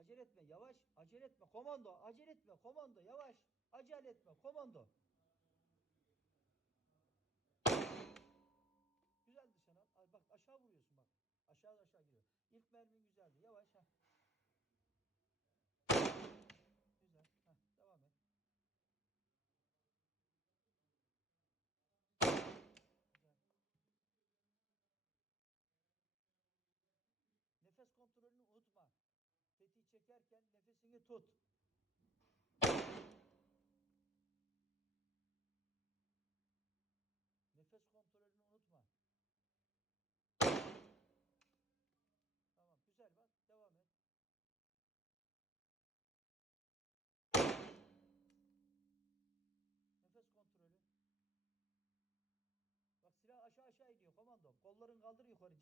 acele etme, yavaş, acele etme, komando, acele etme, komando, yavaş, acele etme, komando. Güzel dışına. Bak aşağı vuruyorsun bak. Aşağı aşağı giriyor. İlk mermin güzeldi. Yavaş ha. Güzel. Ha, devam et. Güzel. Nefes kontrolünü unutma. Tetiği çekerken nefesini tut. Nefes kontrolünü unutma. Tamam güzel bak devam et. Nefes kontrolü. Bak silah aşağı aşağı iniyor komando. Kolların kaldır yukarı.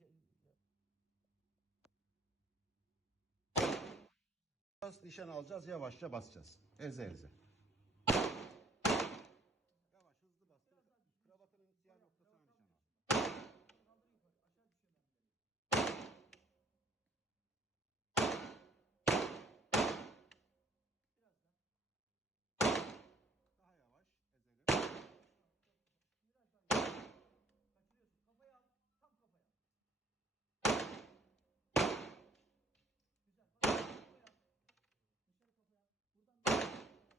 Bas nişan alacağız yavaşça basacağız. Eze eze. Yavaş hızlı bastır. Kravatının siyah noktasına nişan al. Kaldır yukarı. Aşağı düşüyor mermileri. Biraz daha. Daha yavaş ezelim. Şimdi aşağı yukarı. Kaçırıyorsun. Kafaya al. Tam kafaya. Güzel. Bak, kafaya al. Dışarı kafaya al.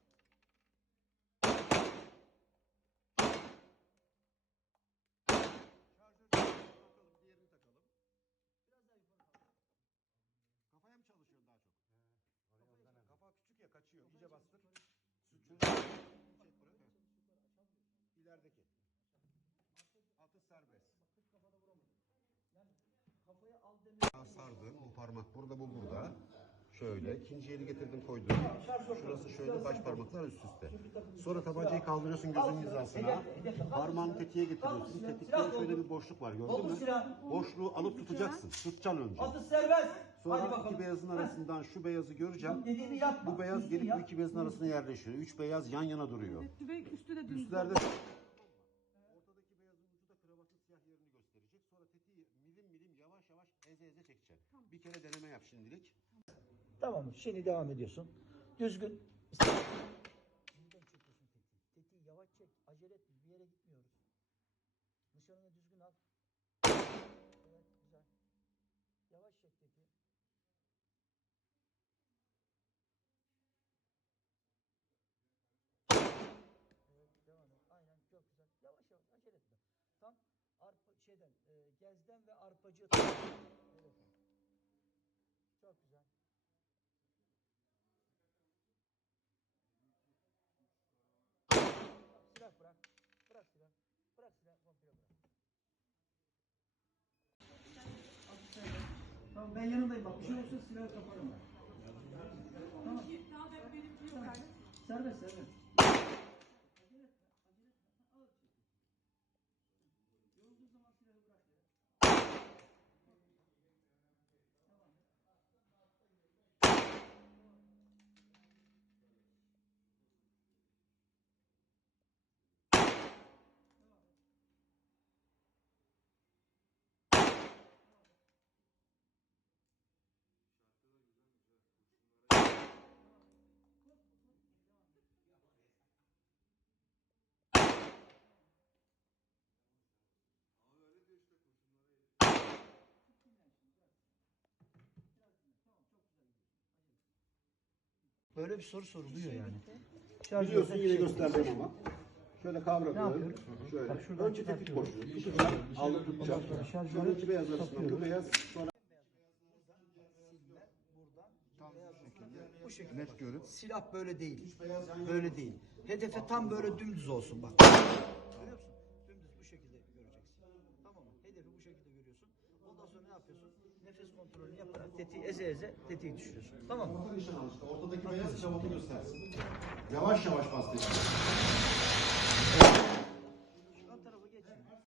Buradan da- Şarjörü takalım, diğerini takalım. biraz daha yukarı kaldır. Kafaya mı çalışıyorsun daha çok? Kafayı çek. Kafa küçük ya kaçıyor. Kafayı İyice çek bastır. yukarı. Şu- Şunu çek bırak. İlerideki. Atış serbest. Bak kız kafada vuramadın. Yani kafaya al demiyor. Sardım. Bu parmak burada bu burada. Şöyle. ikinci eli getirdim koydum. Şurası şöyle baş parmaklar üst üste. Sonra tabancayı kaldırıyorsun gözünün hizasına. Parmağını tetiğe getiriyorsun. Tetikte şöyle bir boşluk var gördün mü? Boşluğu alıp tutacaksın. Tutacaksın önce. Serbest. Sonra iki beyazın arasından şu beyazı göreceğim. Yapma. Bu beyaz gelip bu iki beyazın arasına yerleşiyor. Üç beyaz yan yana duruyor. Üstü de. Üstlerde ortadaki beyazın ucu da kravatın siyah yerini gösterecek. Sonra tetiği milim milim yavaş yavaş eze eze çekeceksin. Bir kere deneme yap şimdilik. Tamam şimdi devam ediyorsun. Düzgün. Buradan çekiyorsun tetiği. Tetiği yavaş çek. Acele etme. Bir yere gitmiyoruz. Nişanını düzgün al. Evet güzel. Yavaş çek tetiği. Evet devam et. Aynen çok güzel. Yavaş yavaş acele etme. Tam arpa şeyden e, gezden ve arpacı. Evet. Çok güzel. Silah bırak. Bırak silah. Bırak silah. Komple bırak. Tamam ben yanındayım bak. Bir şey olursa silahı kaparım ben. Tamam. Tamam. Serbest serbest. Acele etme. Acele etme. Sen ağır çek. Yorulduğu zaman silahı bırak yere. Tamam. Böyle bir soru soruluyor yani. Biliyorsun yine göstereceğim ama. Şöyle kavra Ne yapıyoruz? Şöyle. Bak şuradan Önce tetik çıkartıyoruz. boşluğu. Tutacağım. Alıp tutacağım. Şarjörü Sonra iki beyaz bu takıyoruz. beyaz sonra Tam bu şekilde. Bu şekilde. net görüp Silah böyle değil. Böyle değil. Hedefe tam böyle dümdüz olsun bak. Yapıyorsun? Nefes kontrolünü yaparak tetiği eze eze tetiği düşürüyorsun. Tamam mı? nişan al işte. Ortadaki beyaz kravatı göstersin. Yavaş yavaş bastır.